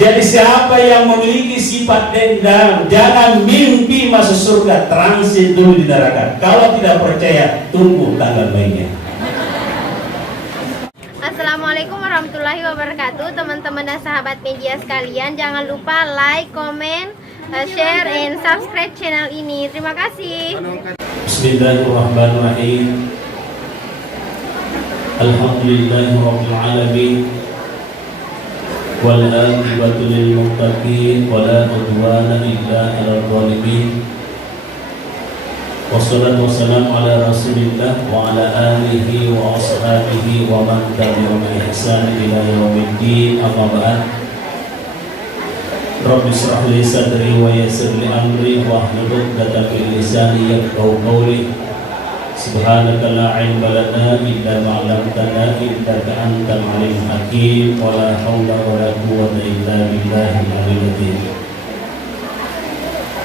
Jadi siapa yang memiliki sifat dendam, jangan mimpi masuk surga, transit dulu di neraka. Kalau tidak percaya, tunggu tanggal mainnya. Assalamualaikum warahmatullahi wabarakatuh, teman-teman dan sahabat media sekalian. Jangan lupa like, comment, share, and subscribe channel ini. Terima kasih. Bismillahirrahmanirrahim. Alhamdulillahirabbil alamin. Wal aqibatu lil muttaqin wa la udwana illa 'alal zalimin. Wassalatu wassalamu ala Rasulillah wa ala alihi wa ashabihi wa man tabi'ahum bi ihsan ila yaumiddin. Amma ba'd. Rabbi shrah li sadri wa yassir li amri wahlul 'uqdatam min lisani yafqahu qawli. Subhanaka la ilma lana illa ma 'allamtana innaka antal alimul hakim. Wa la haula wa la quwwata illa billahil aliyyil azim.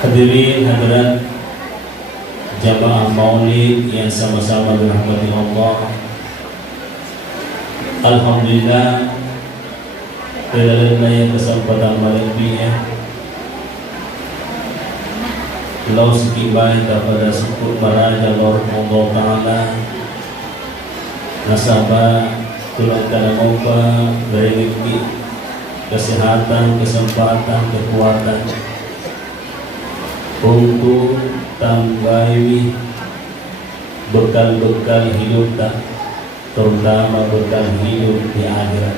Hadirin hadirat jamaah maulid yang sama-sama dirahmati Allah. Alhamdulillah, pada yang kesempatan malam ini ya, lau sekibai kepada syukur baraja Lord Allah Ta'ala nasabah tulang kana moga rezeki, kesehatan, kesempatan, kekuatan untuk tambahi bekal-bekal hidup tak, terutama bekal hidup di akhirat.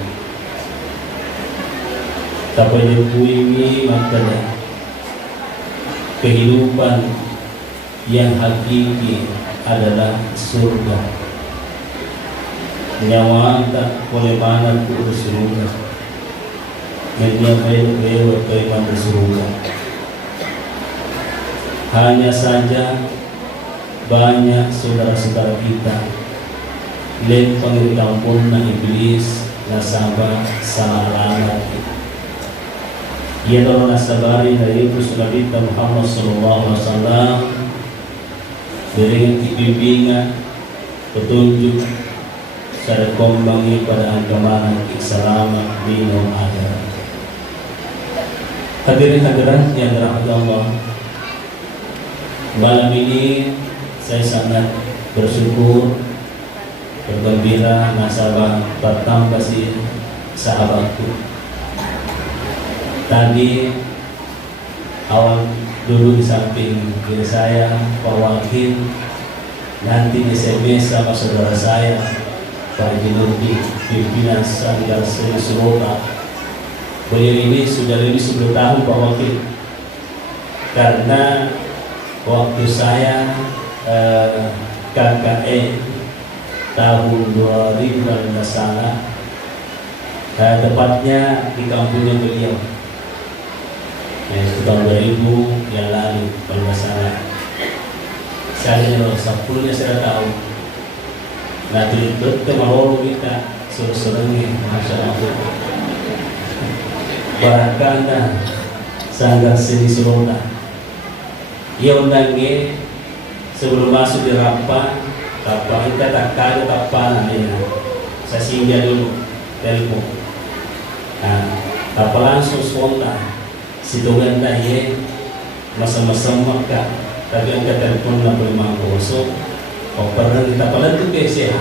Tapi ini makanya kehidupan yang hakiki adalah surga. Nyawa tak boleh mana ke surga, menjadi lewat keimanan surga. Hanya saja banyak saudara-saudara kita lempang di kampung na iblis nasabah salah alamat. Ia adalah nasabari dari Rasulullah kita Muhammad SAW dengan bimbingan petunjuk secara kombangi pada agama Islam minum akhirat. Hadirin hadirat yang dirahmati Allah, malam ini saya sangat bersyukur, bergembira nasabah bertambah si sahabatku. Tadi awal dulu di samping diri saya Pak Wakil, nanti SMS sama saudara saya Pak Jinurdi, pimpinan Sanggar Seri Surabaya. Beliau ini sudah lebih 10 tahun Pak Wakil, karena waktu saya KKE tahun 2000 kalau tidak salah, tepatnya di kampungnya beliau. Tahun 2000 yang lalu kalau tidak salah. Saya kalau 10 saya tahu. Nah itu mahal kita suruh-suruhnya, Masya Allah. Barakanda Sanggar Seni Surabaya. Ia undangnya sebelum masuk di rampa, kapal kita tak kado kapal ya. Saya singgah dulu telepon. Nah, kapal langsung spontan. Situgan taye masa-masa maka tapi angkat telepon 65 operan kita pada itu PCH.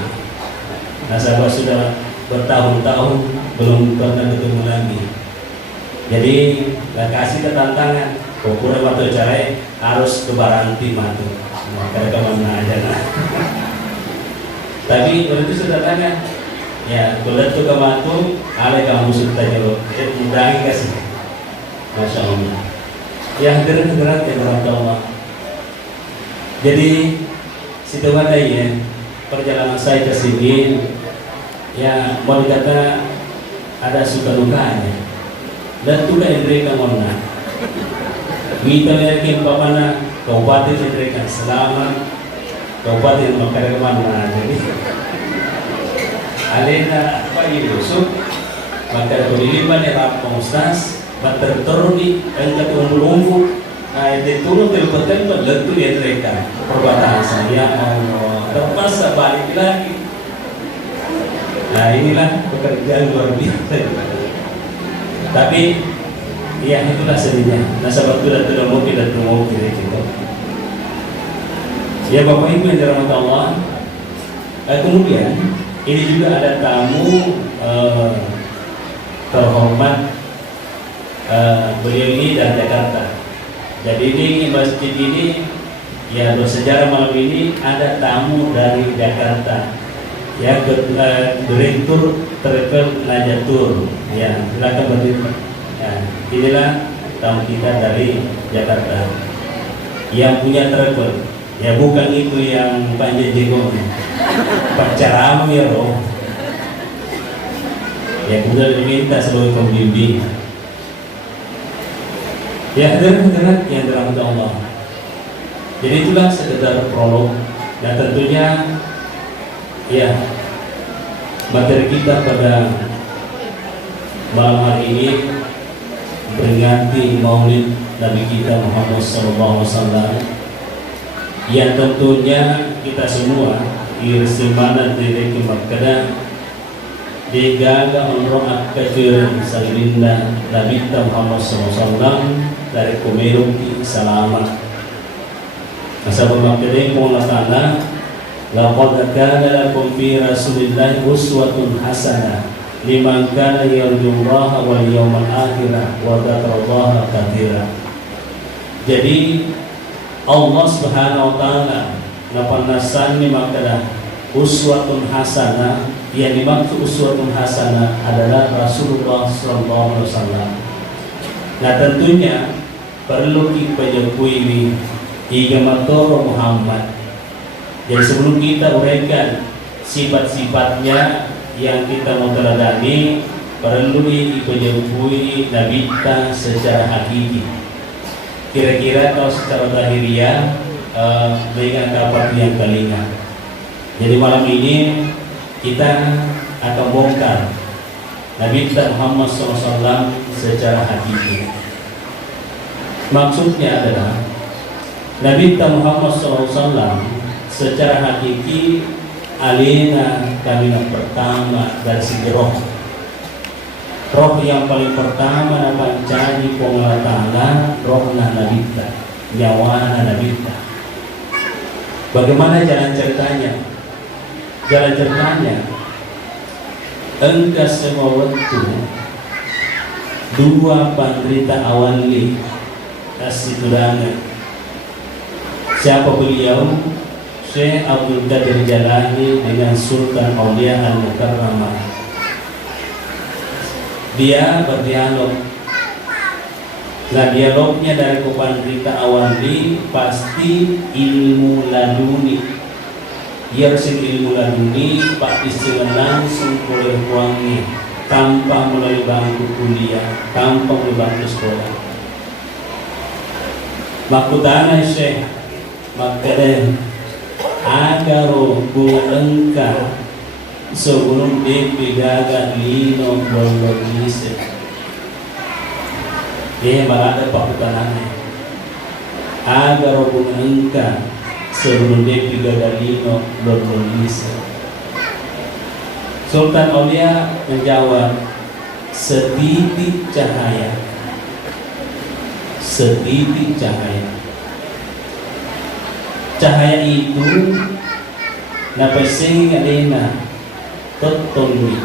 Nasabah sudah bertahun-tahun belum pernah ketemu lagi. Jadi gak kasih ketantangan pokoknya waktu cara harus ke Baranti matu maka kemana aja nah. Tapi waktu itu sudah tanya ya kulit tuh ke matu ale kamu sudah jauh mudahin kasih. Masya Allah. Yang berat yang berada Allah. Jadi situ ada ya perjalanan saya ke sini ya mau dikata ada suka dukanya dan juga diberikan mana kita yakin mana kabupaten diberikan selamat, kabupaten makanya kemana jadi alena Pak Yusuf maka keliliman yang Ustaz terturuni dan ketumbuh ditulung terbetul letu ya mereka perbuatan saya terpaksa balik lagi. Nah inilah pekerjaan luar biasa. Tapi Ya itulah seninya. Nah sebab itu tidak mau kita tunggu kira gitu. Ya Bapak Ibu yang dirahmati Allah. Kemudian ini juga ada tamu terhormat, beliau ini dari Jakarta. Jadi ini masjid ini ya bersejarah malam ini ada tamu dari Jakarta. Ya Direktur Travel Najatur. Ya silakan berdiri. Ya, inilah tamu kita dari Jakarta yang punya travel. Ya bukan itu yang panjang jenggot, Pak Caram ya loh. Ya sudah diminta sebagai pembimbing. Ya hadirin yang dirahmati Allah. Jadi itulah sekedar prolog dan tentunya ya materi kita pada malam hari ini beringati Maulid Nabi kita Muhammad SAW, yang tentunya kita semua irsimana dari kemakada digaga umroh akajir salinda Nabi kita Muhammad SAW dari Kumerung Salama. Masa pemakada pengulatana laqad kana lakum fi Rasulillah uswatun hasanah liman kana yarjullaha wal yawmal akhir wa dzakarallaha katsira. Jadi Allah Subhanahu wa taala napan ni makadah uswatun hasanah, yang dimaksud uswatun hasanah adalah Rasulullah sallallahu alaihi wasallam. Nah tentunya perlu kita jauhi igamator Muhammad. Jadi sebelum kita uraikan sifat-sifatnya yang kita mau teladani, perlu dipelajari Nabi kita secara hakiki. Kira-kira kalau secara lahiriah dengan kapan yang telinga. Jadi malam ini kita akan bongkar Nabi kita Muhammad SAW secara hakiki. Maksudnya adalah Nabi kita Muhammad SAW secara hakiki alina kami pertama dari segi roh yang paling pertama dapat jadi pengelatana roh Nabi kita, nyawa Nabi kita. Bagaimana jalan ceritanya? Jalan ceritanya engkau semua waktu dua penderita awali kasih turangan. Siapa beliau? Syekh Abdul Qadir Jalani dengan Sultan Aulia Al-Mukarramah. Dia berdialog. Nah dialognya dari penderita awali pasti ilmu laduni. Ia resik ilmu laduni pak istilah langsung oleh wangi tanpa melalui bangku kuliah, tanpa melalui bangku sekolah. Makutana Syekh makanya agar bunga engkau sebelum dipigaga lino bololise. Dia berada pakutanannya. Agar bunga engkau sebelum dipigaga lino bololise. Sultan Aulia menjawab, setitik cahaya, setitik cahaya. Cahaya itu napasing alina totoni.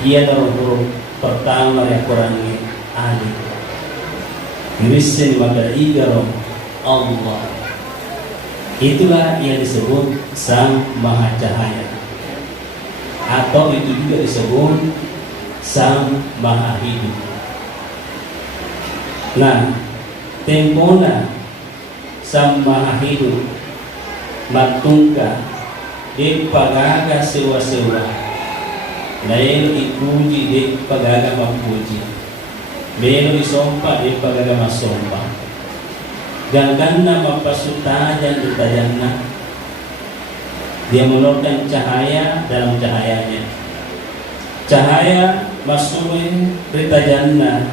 Ia adalah huruf pertama yang kurangi alif. Irisin maka igaro Allah. Itulah yang disebut Sang Maha Cahaya, atau itu juga disebut Sang Maha Hidup. Nah, tempona Sang Maha Hidup matungka di pagaga sewa-sewa, lain ipuji di pagaga mapuji, melo isompa di pagaga masompa, gangganna mapasutajan di tajanna. Dia menurunkan cahaya dalam cahayanya. Cahaya masukin ritajanna,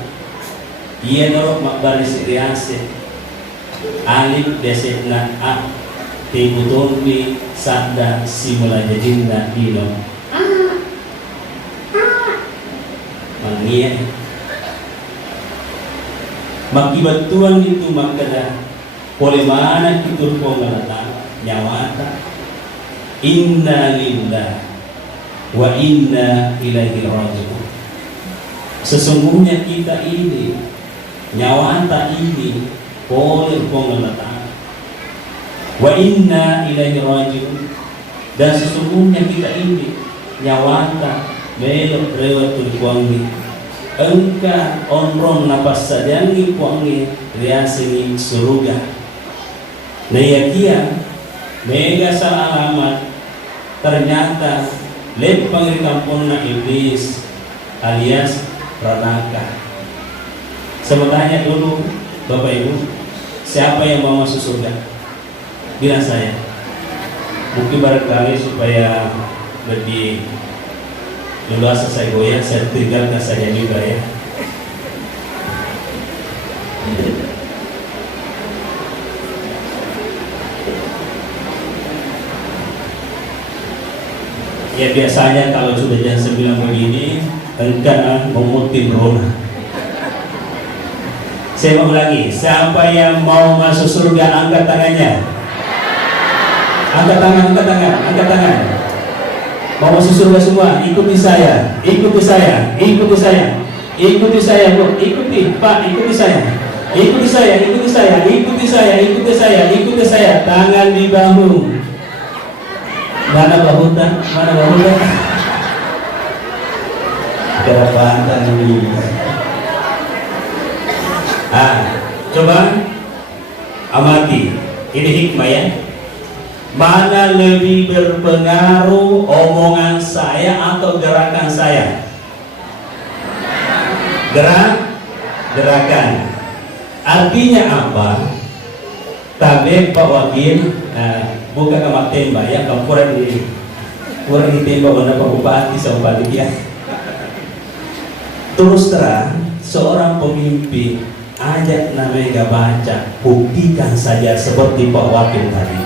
ia norok makbaris riase. Alif desetna a tibutumbi sadda simula jadinna dino mangia Makibat Tuhan itu makanya oleh mana itu pengalatan nyawata inna lillah wa inna ilaihi raji'un. Sesungguhnya kita ini nyawata ini oleh pengalatan wa inna ilaihi raji'un, dan sesungguhnya kita ini nyawata melok rewatul kuangi engka onron napas sadangi kuangi riasini surga na yakia mega sa alamat ternyata lep pangirikampon na iblis alias pranaka. Sementara dulu Bapak Ibu, siapa yang mau masuk surga? Bilang saya. Mungkin barangkali supaya lebih leluasa saya goyang, saya tinggalkan saja juga ya. Ya biasanya kalau sudah jam 9 begini, engkau memutin Rona. Saya mau lagi, siapa yang mau masuk surga angkat tangannya. Angkat tangan, angkat tangan, angkat tangan. Mau masuk surga semua, ikuti saya, ikuti saya, ikuti saya, ikuti saya, Bu, ikuti, Pak, ikuti saya, ikuti saya, ikuti saya, ikuti saya, ikuti saya, ikuti saya, tangan di bahu. Mana bahunya? Mana bahunya? Kerapatan ini. Coba amati, ini hikmah ya. Mana lebih berpengaruh omongan saya atau gerakan saya? Gerakan. Artinya apa? Tabe Pak Wakil, buka kamar tembak ya, kamu kurang ditembak oleh Pak Bupati sama panitia. Terus terang, seorang pemimpin ajak namanya gak baca, buktikan saja seperti Pak Wakil tadi.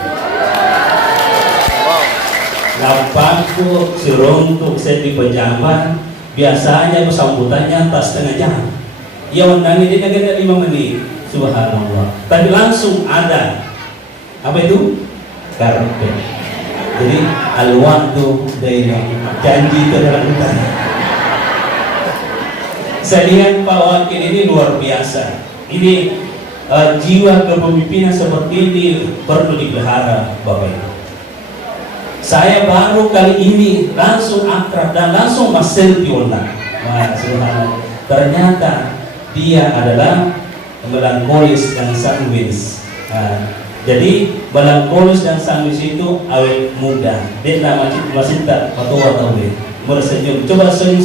Lapaku seruntuk saya di pejabat, biasanya sambutannya tas setengah jam. Ya undang ini agak 5 menit, subhanallah. Tapi langsung ada apa itu? Karpet. Jadi al-waktu dari janji itu adalah hutan. Saya lihat Pak Wakil ini luar biasa. Ini jiwa kepemimpinan seperti ini perlu dipelihara Bapak Ibu. Saya baru kali ini langsung akrab dan langsung selfie online. Wah, subhanallah. Ternyata dia adalah melankolis dan sanguis. Jadi melankolis dan sanguis itu awet muda. Dia nama masih tak patua tahu deh. Bersenyum. Coba senyum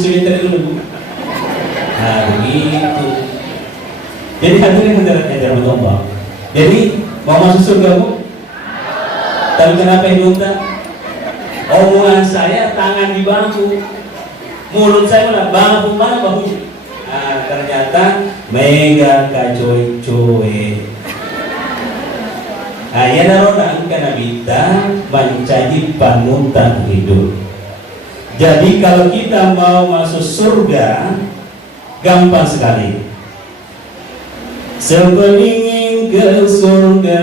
dulu. Begitu. Jadi hadirin hadirat bertombak. Jadi mau masuk surga Bu? Tapi kenapa hidup tak? Omongan saya tangan di bahu, mulut saya mana bahu mana bahunya. Ternyata mega kacoy-coy. Ya naroda angka nabita menjadi panutan hidup. Jadi kalau kita mau masuk surga, gampang sekali. Sepelingin ke surga,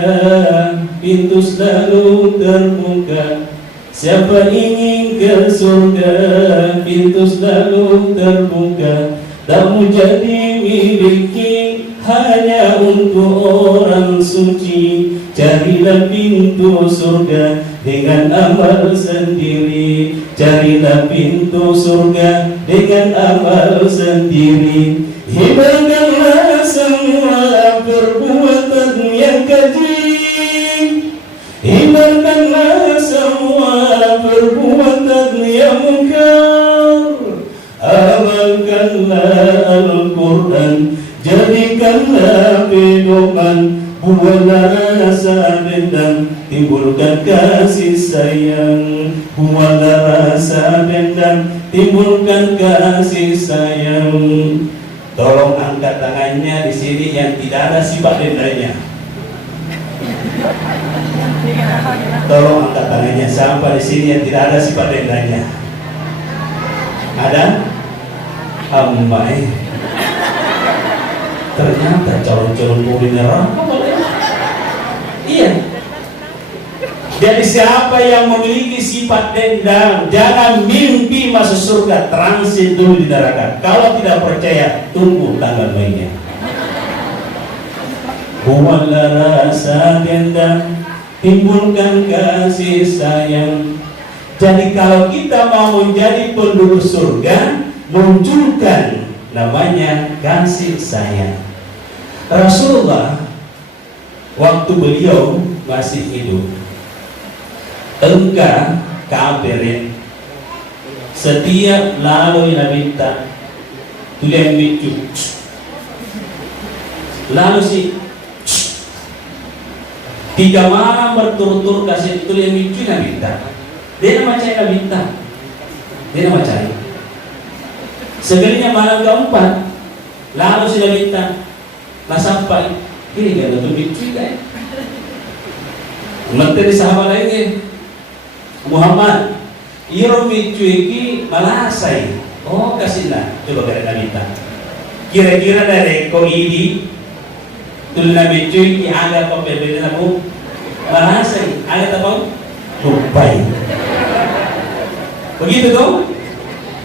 pintu selalu terbuka. Siapa ingin ke surga, pintu selalu terbuka. Tak menjadi miliki hanya untuk orang suci. Carilah pintu surga dengan amal sendiri. Carilah pintu surga dengan amal sendiri. Hibahkanlah semua perbuatan yang keji. Hindarkanlah semua perbuatan yang mungkar. Amalkanlah Al-Quran, jadikanlah pedoman. Buatlah rasa dendam, timbulkan kasih sayang. Buatlah rasa dendam, timbulkan kasih sayang. Tolong angkat tangannya di sini yang tidak ada sifat dendanya. Tolong angkat tangannya sampai di sini yang tidak ada sifat dendanya. Ada? Amai. Ternyata calon-calon penghuni neraka. Iya. Jadi siapa yang memiliki sifat dendam, jangan mimpi masuk surga, transit dulu di neraka. Kalau tidak percaya, tunggu tanggal mainnya. Buatlah rasa dendam, timbulkan kasih sayang. Jadi kalau kita mau menjadi penduduk surga, munculkan namanya kasih sayang. Rasulullah waktu beliau masih hidup, engkau kabarin setiap lalu yang minta tulen micu, lalu si 3 malam berturut-turut kasih tulen micu yang minta, dia nama cahaya minta, dia nama cahaya. Sekalinya malam keempat, lalu sudah minta, nah sampai ini kan untuk micu kan? Menteri sahabat lagi Muhammad iro micu iki malasai. Oh kasih lah, coba kalian minta. Kira-kira dari ko ini tulna micu iki ada apa berbeda namu malasai, ada apa? Lupai. Begitu dong?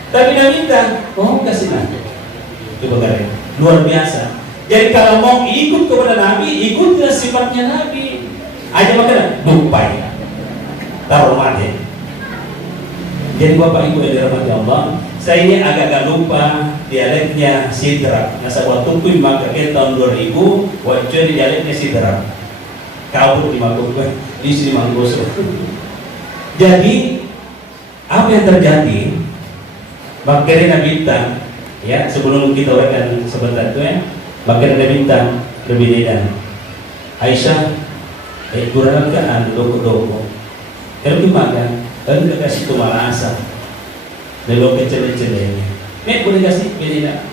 Tapi dia minta, oh kasih lah. Coba kalian, luar biasa. Jadi kalau mau ikut kepada Nabi, ikutlah sifatnya Nabi. Aja makanan, lupai. Taruh mati. Jadi Bapak Ibu yang dirahmati Allah, saya ini agak lupa dialeknya Sidrak. Nah, saya tungguin maka tahun 2000, wajah di dialeknya Sidrak. Kabur di Mangkok, di sini Mangkoso. Jadi apa yang terjadi? Makanya bintang, ya sebelum kita uraikan sebentar itu ya, makanya bintang lebih dan Aisyah, kurang kan doko-doko. Kalau gimana? Enggak kasih tu malasa, belum kecil-kecilnya. Nek boleh kasih beda.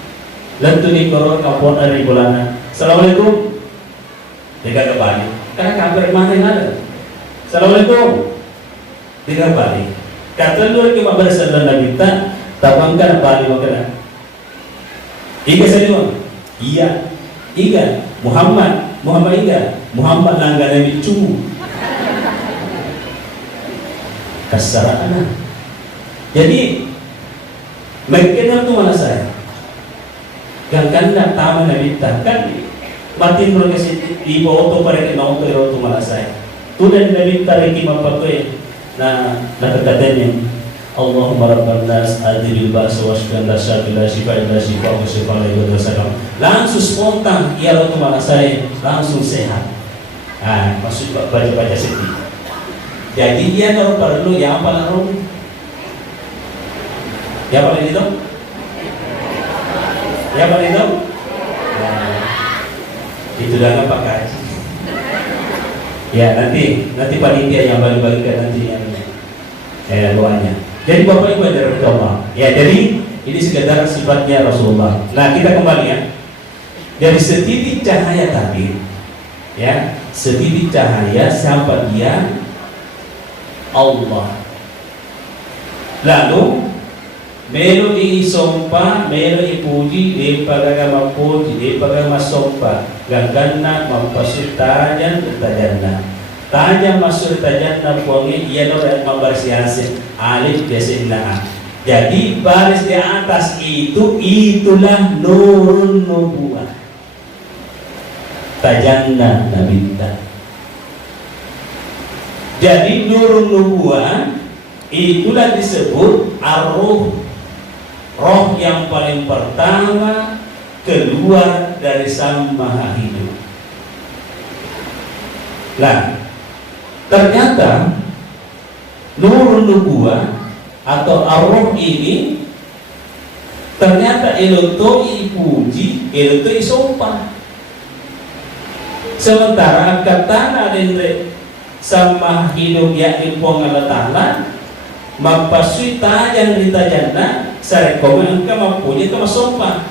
Lalu ni koror kapon dari bulana. Assalamualaikum. Tiga kembali. Karena kabar mana yang ada? Assalamualaikum. Tiga kembali. Kata dulu kita bersedang kita. Tabangkan balik makanan. Iga saya iya. Iga Muhammad Iga Muhammad langganan itu kasarana. Jadi mereka itu mana saya kan taman Nabi kan mati progresi di bawah pada kenal itu mana saya tu dan Nabi tarik mapakai nah katanya Allahumma rabban nas adil ba'sa waskan la syafila shifa illa shifa wa shifa alaihi wasallam. Langsung spontan ia waktu mana saya langsung sehat. Maksud baca sedih. Jadi dia kalau perlu yang apa lalu? Ya apa itu? Ya apa itu? Itu dah apa kaji? Ya nanti panitia yang bagi-bagikan nanti yang doanya. Jadi Bapak Ibu dari Allah. Ya jadi ini sekedar sifatnya Rasulullah. Nah kita kembali ya. Dari setitik cahaya tadi, ya setitik cahaya siapa dia? Allah. Lalu melo diisompa, melo ipuji, depaga mampuji, depaga masompa, gangganna mampasutajan tajanna. Tanya masuk tajanna puangi ia orang membersiasi alif biasanya. Jadi baris di atas itulah nurun nubuwah. Tajanna nabita. Jadi nurun nubuwah itulah disebut ar-ruh. Roh yang paling pertama keluar dari Sang Maha Hidup. Nah, ternyata nurun nubuwah atau ar-ruh ini ternyata eloto ipuji, eloto isompa. Sementara katana dendre sama hidup yakni puang Allah Ta'ala mampasui tajan ritajanna sarekoma engka mampunya ke masompa.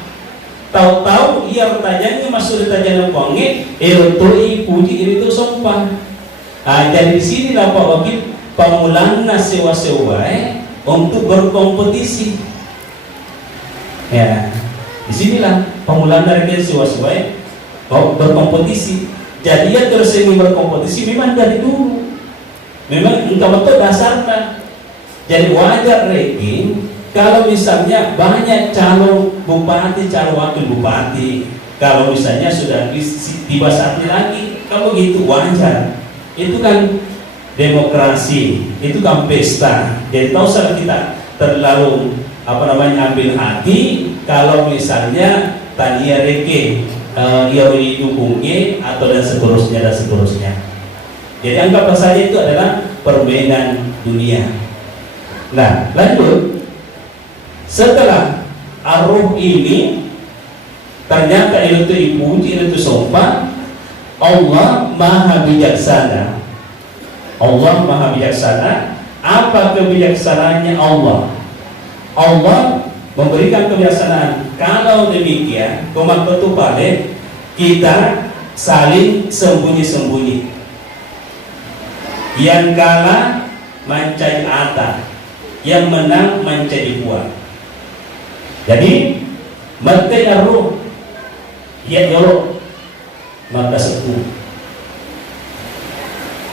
Tahu-tahu ia bertanya masuk ritajanna puangi elotoi puji itu sompa. Jadi di sini lah Pak Wakil pemulangna sewa-sewa untuk berkompetisi. Ya, di sinilah pemulangna sewa-sewa mau berkompetisi. Jadi ya terus ingin berkompetisi memang dari dulu. Memang engkau betul dasarnya. Jadi wajar ranking kalau misalnya banyak calon bupati, calon wakil bupati. Kalau misalnya sudah tiba saatnya lagi, kalau begitu wajar. Itu kan demokrasi, itu kan pesta. Jadi tak usah kita terlalu ambil hati kalau misalnya tania reke ia didukungnya atau dan seterusnya. Jadi anggap saja itu adalah permainan dunia. Nah, lanjut setelah arwah ini ternyata itu dipuji, itu sopan. Allah maha bijaksana. Allah maha bijaksana. Apa kebijaksanaannya Allah? Allah memberikan kebijaksanaan. Kalau demikian, komak betul balik, kita saling sembunyi-sembunyi. Yang kalah mencari atas, yang menang mencari buah. Jadi mati arruh, ya jorok, maka sepuh.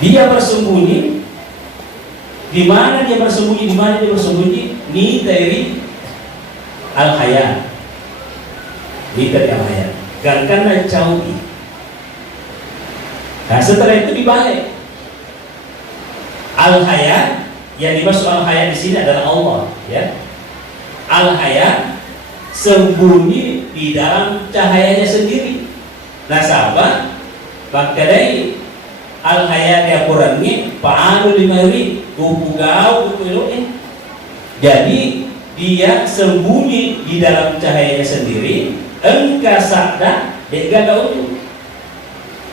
Dia bersembunyi. Di mana dia bersembunyi? Di mana dia bersembunyi? Ni dari al-haya. Ni dari al-haya. Gangkan jauh. Nah, setelah itu dibalik. Al-haya, yang dimaksud al-haya di sini adalah Allah, ya. Al-haya sembunyi di dalam cahayanya sendiri. Nah, sahabat, maka dari al-haya yang kurangnya fa'alu limari kupugau kupuloin. Jadi dia sembunyi di dalam cahayanya sendiri. Engkau sadar dega kau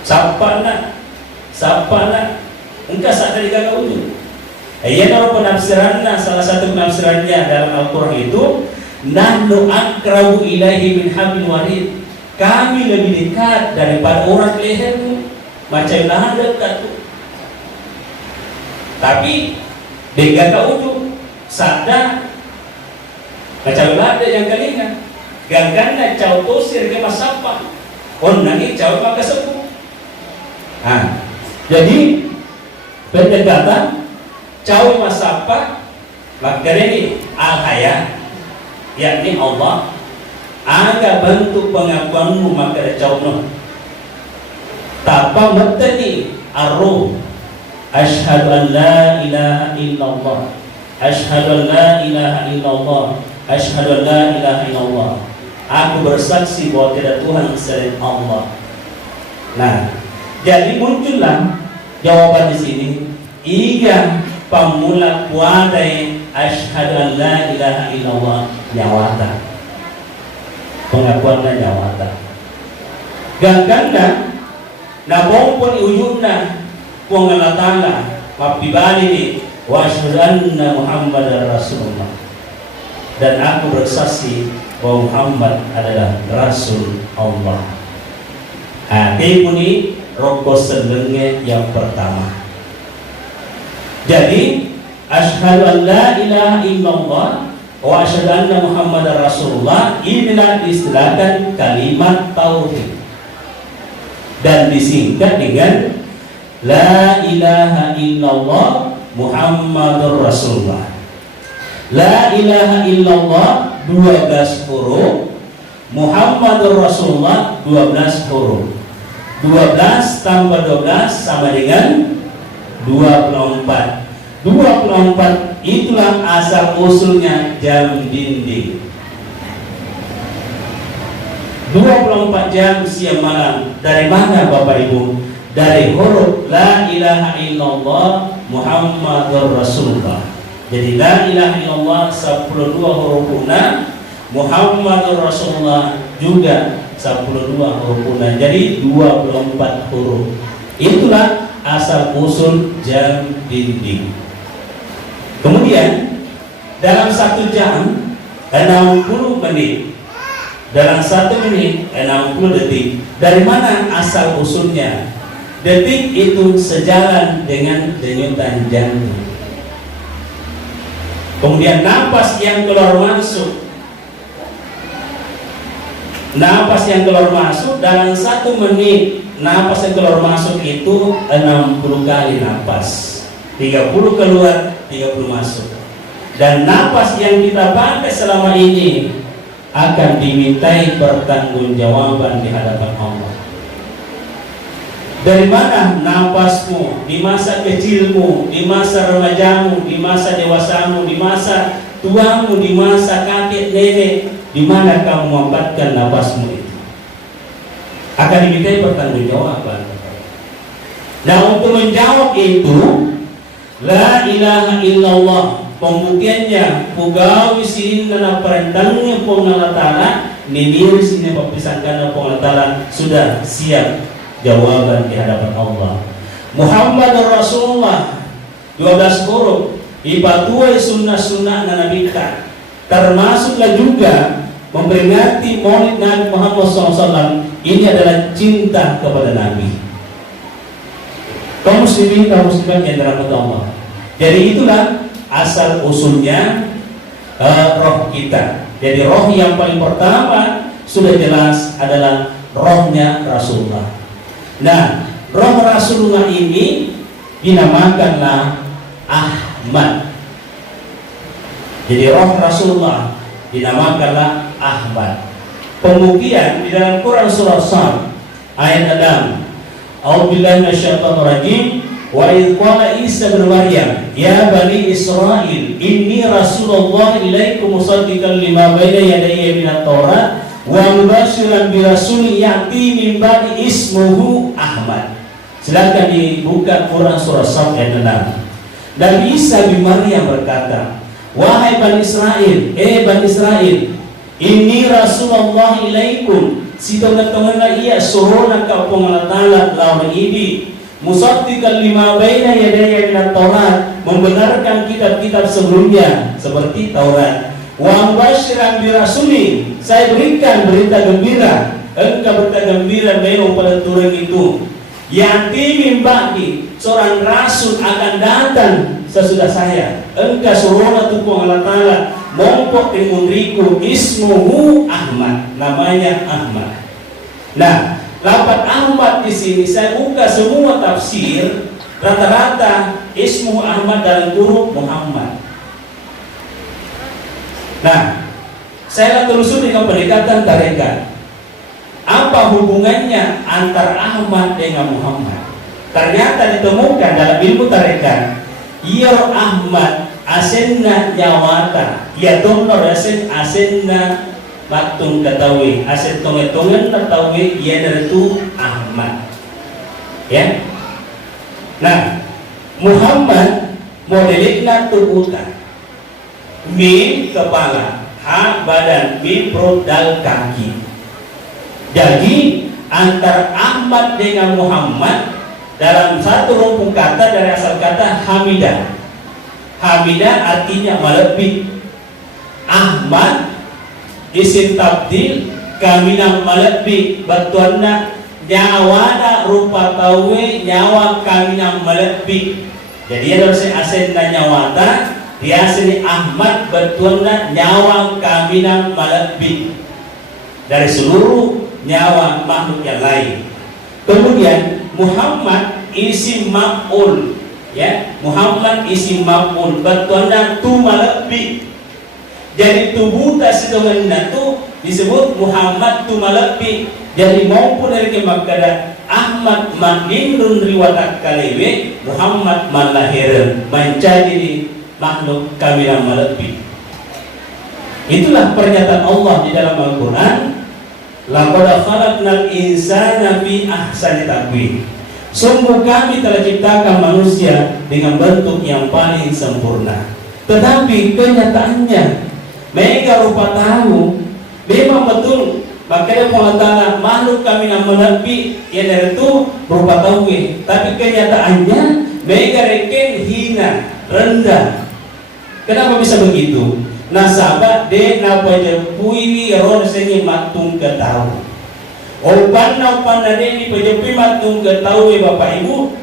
sapa nak engkau sadar dega kau. Ia kalau penafsirannya, salah satu penafsirannya dalam Al-Quran itu nahnu akrabu ilaihi min hablil warid. Kami lebih dekat daripada orang lehermu. Macam nahan dekat tu. Tapi dega kau tu sadar macam ada yang kalingan ganggan cau tosir ke masapa on nangi cau maka sepuh. Jadi pendekatan cau masapa maka ini al-haya, yakni Allah agak bentuk pengakuanmu maka cau no tapa metani arruh asyhadu an la ilaha illallah asyhadu an la ilaha illallah asyhadu an la ilaha illallah. Aku bersaksi bahwa tidak Tuhan selain Allah. Nah, jadi muncullah jawaban di sini. Iya pamula kuadai asyhadu an la ilaha illallah nyawata. Pengakuannya nyawata. Gangganda nabong pun ujungna pengalatana mapibali ni wa asyhadu anna Muhammadar Rasulullah. Dan aku bersaksi bahwa Muhammad adalah Rasul Allah. Ini rokok selenge yang pertama. Jadi asyhadu an la ilaha illallah wa asyhadu anna Muhammadar Rasulullah inilah istilahkan kalimat tauhid dan disingkat dengan la ilaha illallah Muhammadur Rasulullah. La ilaha illallah 12 huruf, Muhammadur Rasulullah 12 huruf. 12 tambah 12 sama dengan 24. 24 itulah asal usulnya jam dinding. 24 jam siang malam. Dari mana Bapak Ibu? Dari huruf la ilaha illallah Muhammadur Rasulullah. Jadi la ilaha illallah 12 hurufnya, Muhammadur Rasulullah juga 12 hurufnya. Jadi 24 huruf. Itulah asal usul jam dinding. Kemudian dalam 1 jam 60 menit, dalam 1 menit 60 detik. Dari mana asal usulnya? Detik itu sejalan dengan denyutan jantung. Kemudian napas yang keluar masuk, Napas yang keluar masuk dalam 1 menit, napas yang keluar masuk itu 60 kali napas. 30 keluar, 30 masuk. Dan napas yang kita pakai selama ini akan dimintai pertanggungjawaban di hadapan Allah. Dari mana napasmu di masa kecilmu, di masa remajamu, di masa dewasamu, di masa tuamu, di masa kakek nenek, di mana kamu memanfaatkan napasmu itu? Akan dimintai pertanggungjawaban. Nah, untuk menjawab itu, la ilaha illallah, pembuktiannya pugawi sinna perintahnya Allah Ta'ala, ninir sinna papisangkan Allah Ta'ala, sudah siap jawaban di hadapan Allah. Muhammad Rasulullah 12 huruf ipatuai sunnah-sunnah Nabi kita, termasuklah juga memperingati Maulid Nabi Muhammad SAW. Ini adalah cinta kepada Nabi. Kaum muslimin, kaum muslimat yang dirahmati Allah. Jadi itulah asal usulnya roh kita. Jadi roh yang paling pertama sudah jelas adalah rohnya Rasulullah. Nah, roh Rasulullah ini dinamakanlah Ahmad. Jadi roh Rasulullah dinamakanlah Ahmad. Pembuktian di dalam Quran surah Sad ayat 6. A'udzubillahi minasyaitonir rajim. Wa idz qala Isa bin Maryam ya bani Israil inni rasulullah ilaikum musaddiqan lima baina yadayya minat Taurat wa mubasyiran bi rasulin ya'ti min ba'di ismuhu Ahmad. Silakan dibuka Quran surah Sad ayat 6. Dan Isa bin Maryam berkata, wahai Bani Israel, Bani Israel, ini Rasulullah ilaikum, si teman-teman ia suruna ka pengalatala lawan ini, musaddiqan lima baina yadayya minat Taurat, membenarkan kitab-kitab sebelumnya seperti Taurat. Wa mubasyiran bi rasulin, saya berikan berita gembira, engkau berita gembira memang pada turun itu. Ya'ti min ba'di, seorang rasul akan datang sesudah saya. Engkau suruna tukung Allah Ta'ala mompok di mundriku ismuhu Ahmad, namanya Ahmad. Nah, lafaz Ahmad di sini saya buka semua tafsir, rata-rata ismuhu Ahmad dalam huruf Muhammad. Nah, saya telusuri dengan pendekatan tarekat. Apa hubungannya antara Ahmad dengan Muhammad? Ternyata ditemukan dalam ilmu tarekat, ya Ahmad asenna nyawata, ya donor asenna batung ketahui, asen tongen ketahui, ya dari itu Ahmad. Ya. Nah, Muhammad modelikna tubuhkan. Mim kepala, ha badan, mim perut, dal kaki. Jadi antara Ahmad dengan Muhammad dalam satu rumpun kata dari asal kata Hamidah. Hamidah artinya melebih. Ahmad isim tabdil kamina melebih, batuanna nyawana rupa tawe nyawa kamina melebih. Jadi ada asenna nyawata, dia sini Ahmad batuanna nyawa kamina melebih dari seluruh nyawa makhluk yang lain. Kemudian Muhammad isim maf'ul, ya, Muhammad isim maf'ul, batuanna tu malebih. Jadi tubuh tasidonganna tu disebut Muhammad tu malebih. Jadi maupun dari kemakada Ahmad manindun riwatak kalewe, Muhammad malahiran menjadi makhluk kamila malebih. Itulah pernyataan Allah di dalam Al-Quran. Laqad khalaqnal insana fi ahsani taqwim. Sungguh kami telah ciptakan manusia dengan bentuk yang paling sempurna. Tetapi kenyataannya mereka rupa tahu memang betul. Makanya Allah Ta'ala makhluk kami yang menepi yang dari itu berupa tahu. Tapi kenyataannya mereka reken hina, rendah. Kenapa bisa begitu? Nasabah de napa jepuiwi ron sengi matung ketahu. Opan napa nade ni pejepui matung ketahu Bapak Ibu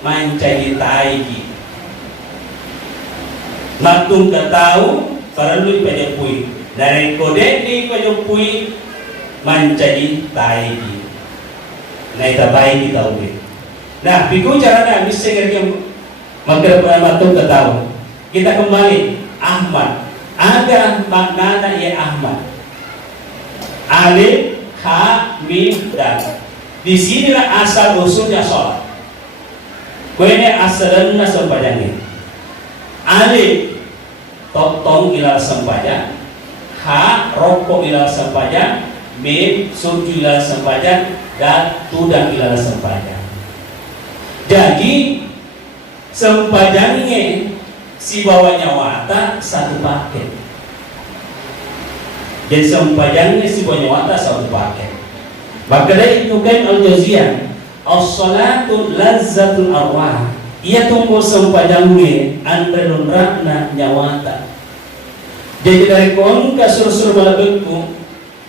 mancai taiki. Matung ketahu perlu pejepui. Dari kode di pejepui menjadi taigi. Nah itu baik kita udah. Nah, biku caranya bisa kerja magkakaroon matong ketawa. Kita kembali Ahmad. Ada maknanya ya Ahmad. Alif, ha, mim, dan. Di sinilah asal usulnya sholat. Kuene asalnya sempajangnya. Alif, totong ilal sempajang. Ha, rokok ilal sempajang. Mim, suju ilal sempajang. Dan tudang ilal sempajang. Jadi sempajangnya si bawanya wata satu paket. Jadi sempajangnya si bawanya wata satu paket. Maka dari Ibnu Qayyim al-Jauziyah, as-salatu lazzatul arwah. Ia tunggu sempajangnya andrenun rakna nyawata. Jadi dari kon kasur-sur balabengku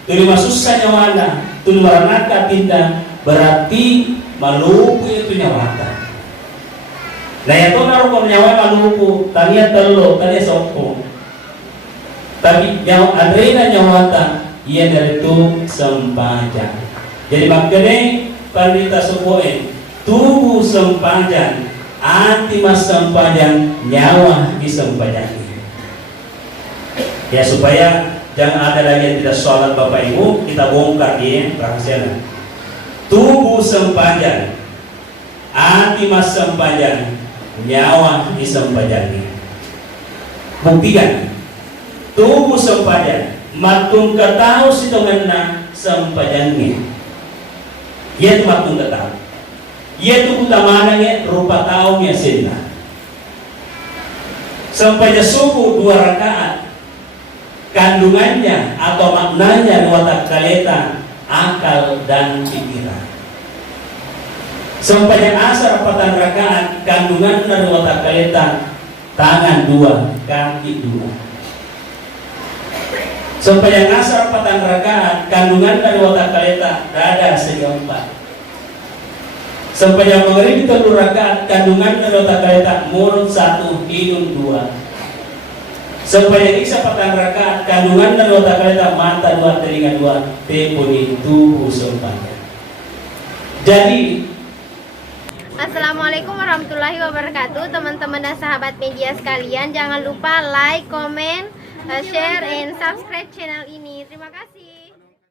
tuli masusah nyawana, tuli maranaka tinda berarti maluku itu nyawata. Nah itu naruh nyawa maluku, tania telo, tania sopo. Tapi nyawa adrena nyawata, ia dari itu sempajang. Jadi makanya pandita sopoen tubuh sempajang, anti mas sempajang, nyawa di sempajang. Ya supaya jangan ada lagi yang tidak sholat Bapak Ibu, kita bongkar dia rahasianya. Tubuh sempajang, anti mas sempajang, nyawa di sempajangnya. Buktikan tubuh sempajang, matung ketahu si tengena sempajangnya. Ia tu matung ketahu. Ia tu utamananya rupa tahunya sinna. Sempajang subuh 2 rakaat. Kandungannya atau maknanya watak kaleta akal dan pikiran. Sempajang asar 4 rakaat kandungan dari watak kaleta tangan 2 kaki 2. Sempajang asar 4 rakaat kandungan dari watak kaleta dada 4. Sempajang maghrib 3 rakaat kandungan dari watak kaleta mulut 1 hidung 2. Sempajang isya 4 rakaat kandungan dari watak kaleta mata 2 telinga 2 tepuni tubuh sempajang. Jadi Assalamualaikum warahmatullahi wabarakatuh, teman-teman dan sahabat media sekalian. Jangan lupa like, comment, share, and subscribe channel ini. Terima kasih.